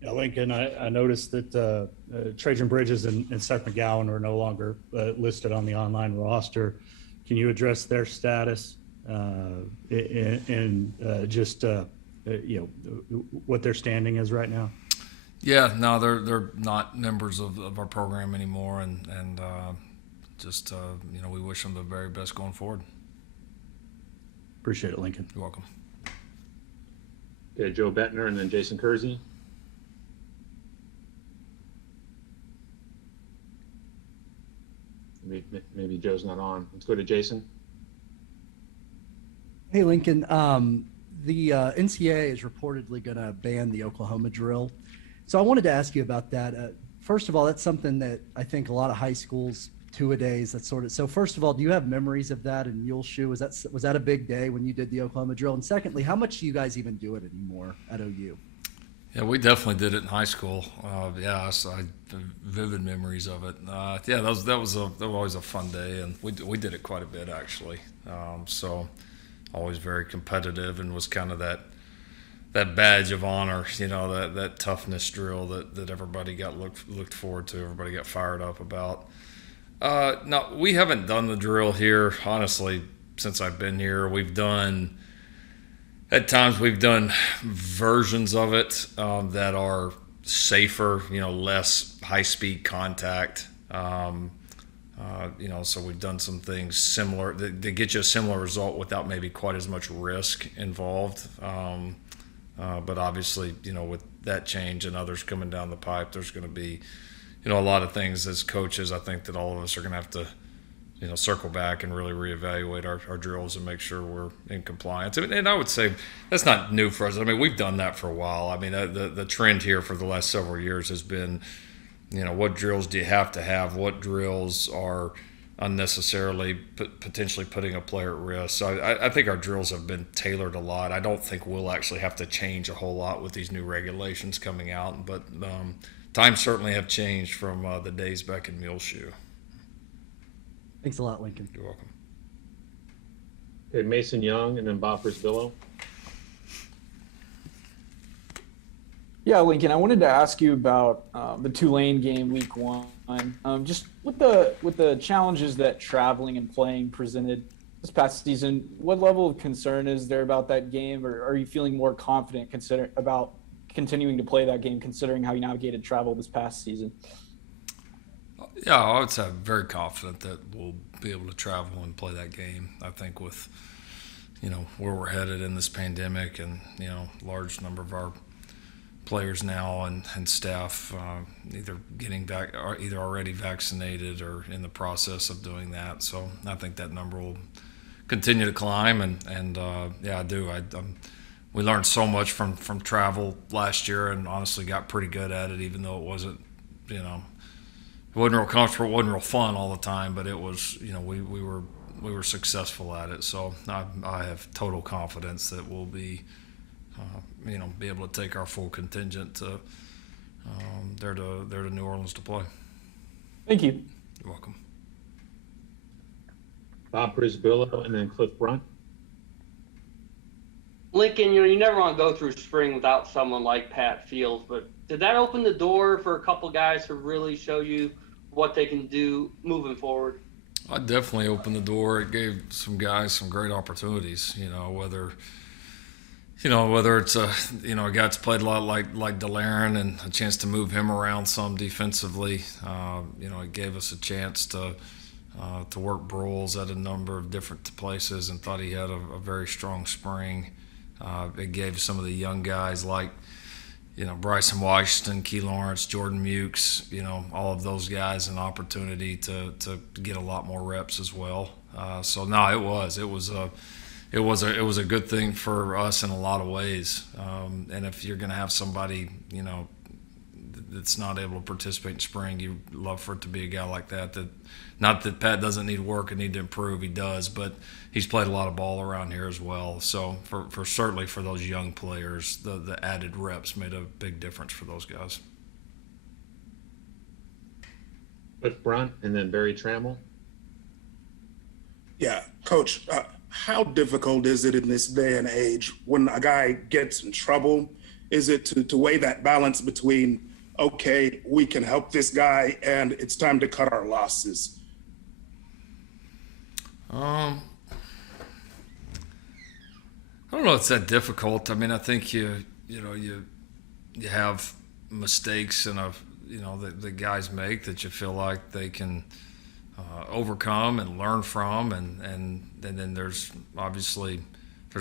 Yeah, Lincoln, I noticed that Trajan Bridges and Seth McGowan are no longer listed on the online roster. Can you address their status and just what their standing is right now? Yeah, no, they're not members of our program anymore, and just we wish them the very best going forward. Appreciate it, Lincoln. You're welcome. Okay, Joe Bettner and then Jason Kersey. Maybe Joe's not on. Let's go to Jason. Hey, Lincoln. The NCAA is reportedly going to ban the Oklahoma drill. So I wanted to ask you about that. First of all, that's something that I think a lot of high schools, two-a-days, that sort of. So first of all, do you have memories of that in Muleshoe? Was that a big day when you did the Oklahoma drill? And secondly, how much do you guys even do it anymore at OU? Yeah, we definitely did it in high school. I vivid memories of it. That was always a fun day, and we did it quite a bit actually. So always very competitive, and was kind of that badge of honor, that toughness drill that everybody got looked forward to, everybody got fired up about. No, we haven't done the drill here honestly since I've been here. At times we've done versions of it that are safer, less high-speed contact. So we've done some things similar that get you a similar result without maybe quite as much risk involved. But obviously, with that change and others coming down the pipe, there's going to be, a lot of things as coaches. I think that all of us are going to have to circle back and really reevaluate our drills and make sure we're in compliance. And I would say that's not new for us. I mean, we've done that for a while. I mean, the trend here for the last several years has been, what drills do you have to have? What drills are unnecessarily potentially putting a player at risk? So I think our drills have been tailored a lot. I don't think we'll actually have to change a whole lot with these new regulations coming out. But times certainly have changed from the days back in Muleshoe. Thanks a lot, Lincoln. You're welcome. Okay, Mason Young and then Bob Brisbillo. Yeah, Lincoln, I wanted to ask you about the Tulane game week 1. Just with the challenges that traveling and playing presented this past season, what level of concern is there about that game, or are you feeling more confident about continuing to play that game considering how you navigated travel this past season? Yeah, I would say I'm very confident that we'll be able to travel and play that game. I think with, where we're headed in this pandemic and, large number of our players now and staff either getting back or either already vaccinated or in the process of doing that. So I think that number will continue to climb. And I do. We learned so much from travel last year and honestly got pretty good at it, even though it wasn't, it wasn't real comfortable, it wasn't real fun all the time, but it was, we were successful at it. So I have total confidence that we'll be, be able to take our full contingent to there to New Orleans to play. Thank you. You're welcome. Bob Brisbillo and then Cliff Brunt. Lincoln, you never want to go through spring without someone like Pat Fields, but did that open the door for a couple guys to really show you what they can do moving forward? I definitely opened the door. It gave some guys some great opportunities, whether it's a guy that's played a lot like Delarin and a chance to move him around some defensively. It gave us a chance to work Broyles at a number of different places and thought he had a very strong spring. It gave some of the young guys like, Bryson Washington, Key Lawrence, Jordan Mukes, all of those guys an opportunity to get a lot more reps as well. It was a good thing for us in a lot of ways. And if you're going to have somebody, that's not able to participate in spring, you love for it to be a guy like that. Not that Pat doesn't need work and need to improve, he does, but he's played a lot of ball around here as well. So for certainly for those young players, the added reps made a big difference for those guys. Cliff Brunt and then Barry Trammell. Yeah, Coach, how difficult is it in this day and age when a guy gets in trouble is it to weigh that balance between, okay, we can help this guy and it's time to cut our losses? I don't know. It's that difficult. I mean, I think you have mistakes and the guys make that you feel like they can overcome and learn from, and then there's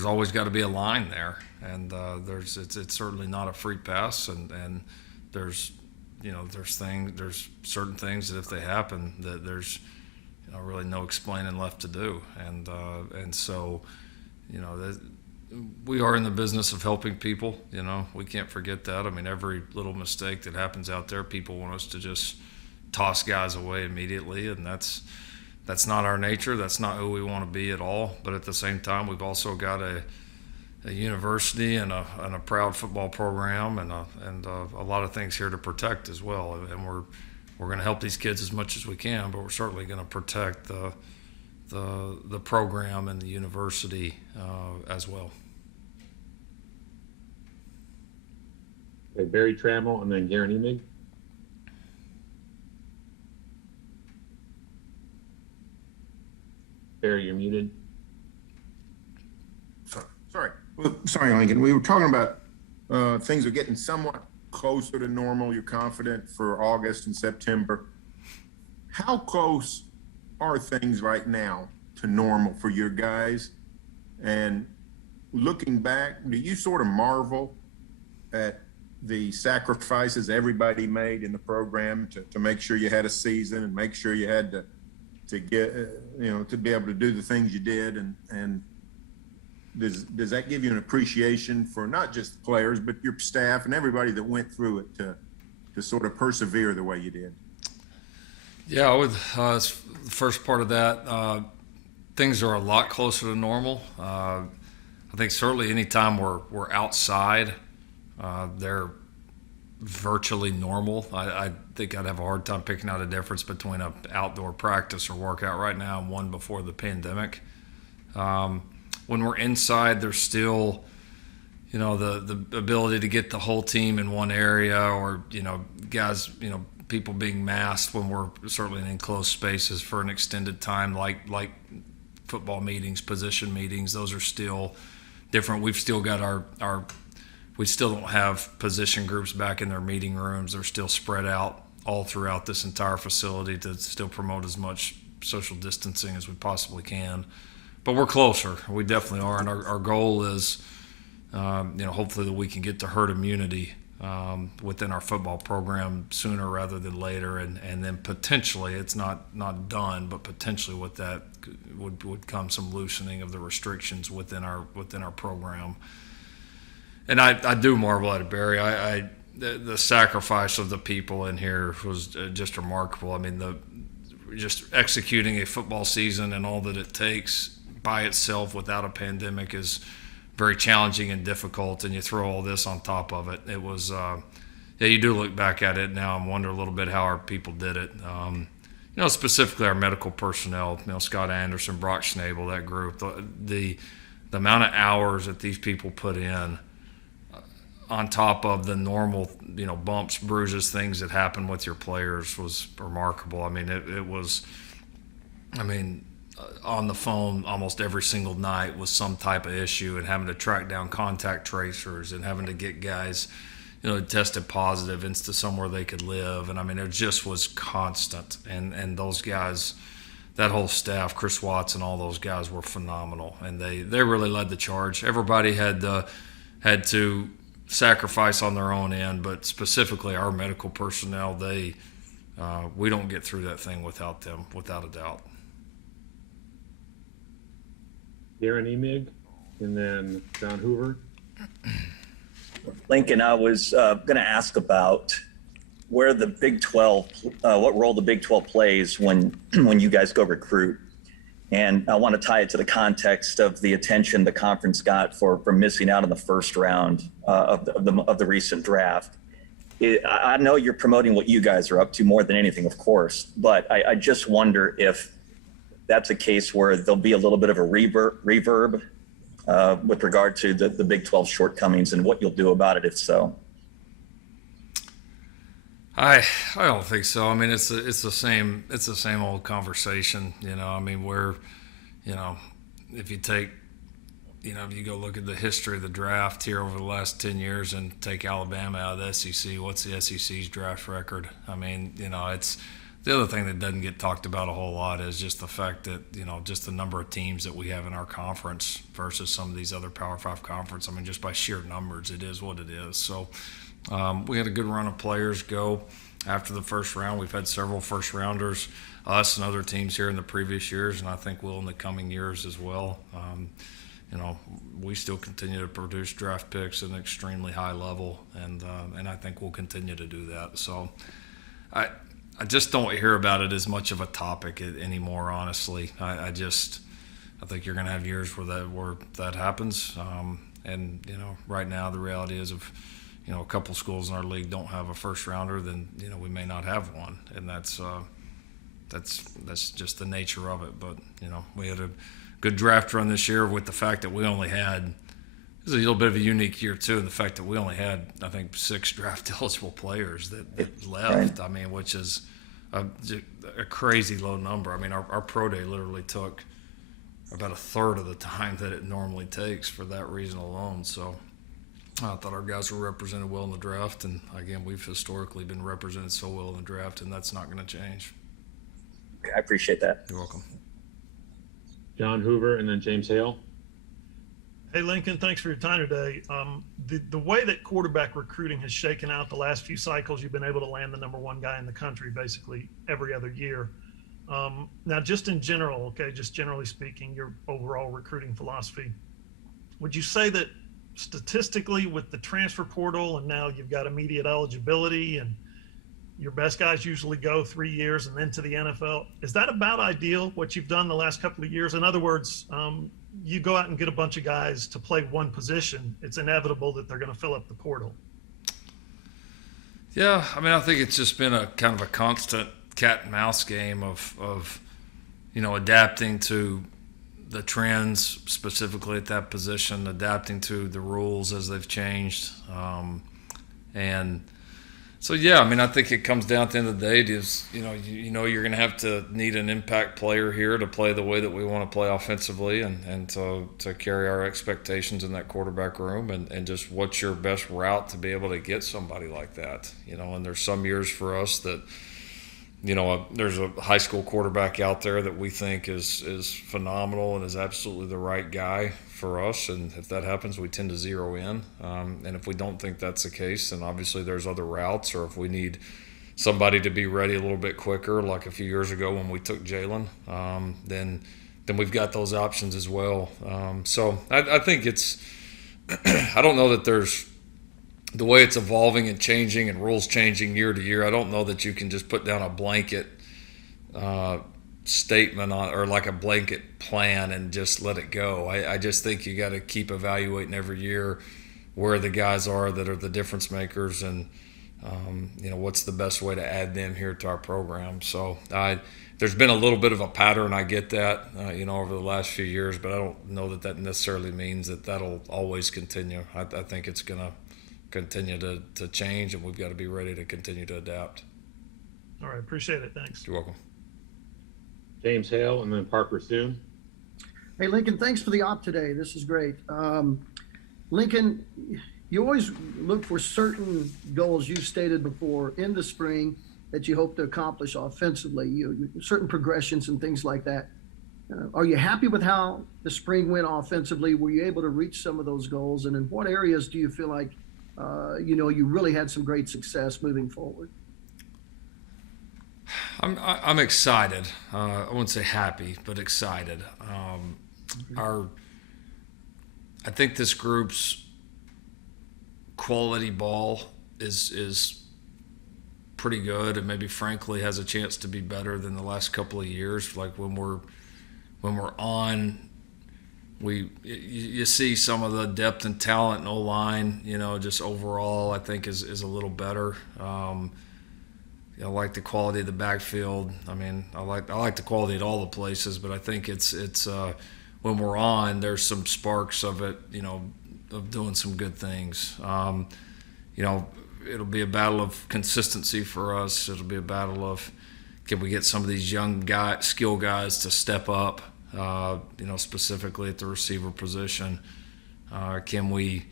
always got to be a line there, and it's certainly not a free pass, and there's certain things that if they happen that there's really no explaining left to do, and so we are in the business of helping people. We can't forget that. I mean, every little mistake that happens out there, people want us to just toss guys away immediately, and that's not our nature. That's not who we want to be at all. But at the same time, we've also got a university and a proud football program and a lot of things here to protect as well. And we're going to help these kids as much as we can, but we're certainly going to protect the program and the university as well. Okay, Barry Trammell and then Garen Emig. Barry, you're muted. Sorry. Well, sorry, Lincoln. We were talking about things are getting somewhat closer to normal. You're confident for August and September. How close are things right now to normal for your guys? And looking back, do you sort of marvel at the sacrifices everybody made in the program to make sure you had a season and make sure you had to get, to be able to do the things you did? And does that give you an appreciation for not just the players, but your staff and everybody that went through it to sort of persevere the way you did? Yeah, I would. The first part of that, things are a lot closer to normal. I think certainly anytime we're outside, they're virtually normal. I think I'd have a hard time picking out a difference between an outdoor practice or workout right now and one before the pandemic. When we're inside, there's still, the ability to get the whole team in one area, or, guys, people being masked when we're certainly in enclosed spaces for an extended time, like football meetings, position meetings. Those are still different. We've still got we still don't have position groups back in their meeting rooms. They're still spread out all throughout this entire facility to still promote as much social distancing as we possibly can. But we're closer. We definitely are. And our goal is, hopefully that we can get to herd immunity within our football program sooner rather than later. And then potentially, it's not done, but potentially with that would come some loosening of the restrictions within our program. And I do marvel at it, Barry. The sacrifice of the people in here was just remarkable. I mean, just executing a football season and all that it takes by itself without a pandemic is very challenging and difficult. And you throw all this on top of it. It was, you do look back at it now and wonder a little bit how our people did it. Specifically our medical personnel, Scott Anderson, Brock Schnabel, that group, the amount of hours that these people put in, on top of the normal, bumps, bruises, things that happen with your players was remarkable. I mean, it was, on the phone almost every single night was some type of issue, and having to track down contact tracers and having to get guys, tested positive into somewhere they could live. And it just was constant. And those guys, that whole staff, Chris Watts and all those guys were phenomenal. And they really led the charge. Everybody had to sacrifice on their own end, but specifically our medical personnel, we don't get through that thing without them, without a doubt. Garen Emig and then John Hoover. Lincoln, I was going to ask about where the Big 12, what role the Big 12 plays when you guys go recruit. And I want to tie it to the context of the attention the conference got for missing out on the first round of the recent draft. I know you're promoting what you guys are up to more than anything, of course, but I just wonder if that's a case where there'll be a little bit of a reverb with regard to the Big 12 shortcomings and what you'll do about it if so? I don't think so. I mean, it's the same old conversation. I mean, if you take, if you go look at the history of the draft here over the last 10 years and take Alabama out of the SEC, what's the SEC's draft record? I mean, it's the other thing that doesn't get talked about a whole lot is just the fact that, just the number of teams that we have in our conference versus some of these other Power 5 conference. I mean, just by sheer numbers, it is what it is. So we had a good run of players go after the first round. We've had several first rounders, us and other teams here in the previous years, and I think we'll in the coming years as well. We still continue to produce draft picks at an extremely high level, and I think we'll continue to do that. So I just don't hear about it as much of a topic anymore, honestly. I think you're going to have years where that happens. And right now the reality is if a couple schools in our league don't have a first rounder, then we may not have one, and that's just the nature of it. But we had a good draft run this year with the fact that we only had, it was a little bit of a unique year too, and the fact that we only had, I think, 6 draft eligible players that left. I mean, which is a crazy low number. I mean, our pro day literally took about a third of the time that it normally takes for that reason alone. So I thought our guys were represented well in the draft, and again, we've historically been represented so well in the draft, and that's not going to change. I appreciate that. You're welcome. John Hoover and then James Hale. Hey, Lincoln, thanks for your time today. The way that quarterback recruiting has shaken out the last few cycles, you've been able to land the number 1 guy in the country basically every other year. Now, just in general, just generally speaking, your overall recruiting philosophy, would you say that statistically with the transfer portal and now you've got immediate eligibility and your best guys usually go 3 years and then to the NFL, is that about ideal, what you've done the last couple of years? In other words, you go out and get a bunch of guys to play one position, it's inevitable that they're going to fill up the portal. Yeah, I mean, I think it's just been a kind of a constant cat and mouse game of adapting to the trends specifically at that position, adapting to the rules as they've changed. And so, yeah, I mean, I think it comes down at the end of the day to, you're going to have to need an impact player here to play the way that we want to play offensively and to carry our expectations in that quarterback room and just what's your best route to be able to get somebody like that, and there's some years for us that, there's a high school quarterback out there that we think is phenomenal and is absolutely the right guy for us. And if that happens, we tend to zero in. And if we don't think that's the case, then obviously there's other routes. Or if we need somebody to be ready a little bit quicker, like a few years ago when we took Jalen, then we've got those options as well. So I think it's – I don't know that there's – the way it's evolving and changing and rules changing year to year, I don't know that you can just put down a blanket statement on or like a blanket plan and just let it go. I just think you got to keep evaluating every year where the guys are that are the difference makers and what's the best way to add them here to our program. So there's been a little bit of a pattern. I get that, over the last few years, but I don't know that necessarily means that that'll always continue. I think it's going to continue to change, and we've got to be ready to continue to adapt. All right, appreciate it. Thanks. You're welcome. James Hale and then Parker Soon. Hey, Lincoln, thanks for the op today. This is great. Lincoln, you always look for certain goals you've stated before in the spring that you hope to accomplish offensively, certain progressions and things like that. Are you happy with how the spring went offensively? Were you able to reach some of those goals? And in what areas do you feel like you really had some great success moving forward? I'm excited. I wouldn't say happy, but excited. I think this group's quality ball is pretty good, and maybe frankly has a chance to be better than the last couple of years. Like when we're on. You see some of the depth and talent in O-line, just overall I think is a little better. I like the quality of the backfield. I mean, I like the quality at all the places, but I think it's when we're on, there's some sparks of it, of doing some good things. It'll be a battle of consistency for us. It'll be a battle of, can we get some of these young skill guys to step up, specifically at the receiver position? Can we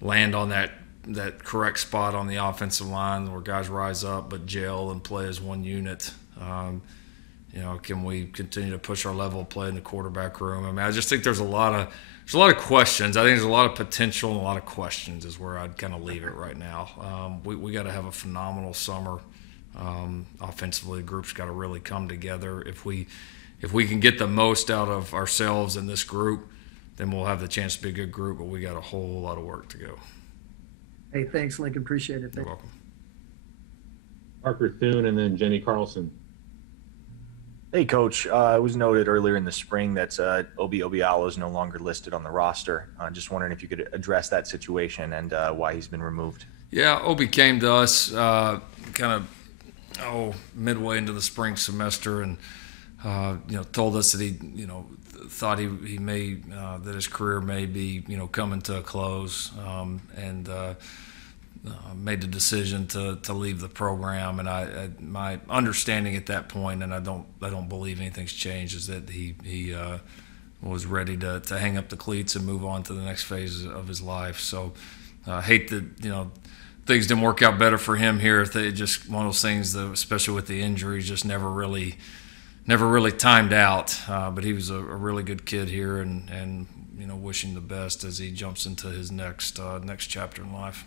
land on that correct spot on the offensive line where guys rise up but gel and play as one unit? Can we continue to push our level of play in the quarterback room? I mean, I just think there's a lot of questions. I think there's a lot of potential and a lot of questions is where I'd kind of leave it right now. We got to have a phenomenal summer. Offensively, the group's got to really come together. If we can get the most out of ourselves in this group, then we'll have the chance to be a good group, but we got a whole lot of work to go. Hey, thanks, Lincoln. Appreciate it. You're welcome. Parker Thune and then Jenny Carlson. Hey, Coach. It was noted earlier in the spring that Obi Obialo is no longer listed on the roster. Just wondering if you could address that situation and why he's been removed. Yeah, Obi came to us midway into the spring semester and told us that he thought he may that his career may be coming to a close, and made the decision to leave the program. And my understanding at that point, and I don't believe anything's changed, is that he was ready to hang up the cleats and move on to the next phase of his life. So I hate that things didn't work out better for him here. They just one of those things that, especially with the injuries, just never really timed out. But he was a really good kid here, and wishing the best as he jumps into his next chapter in life.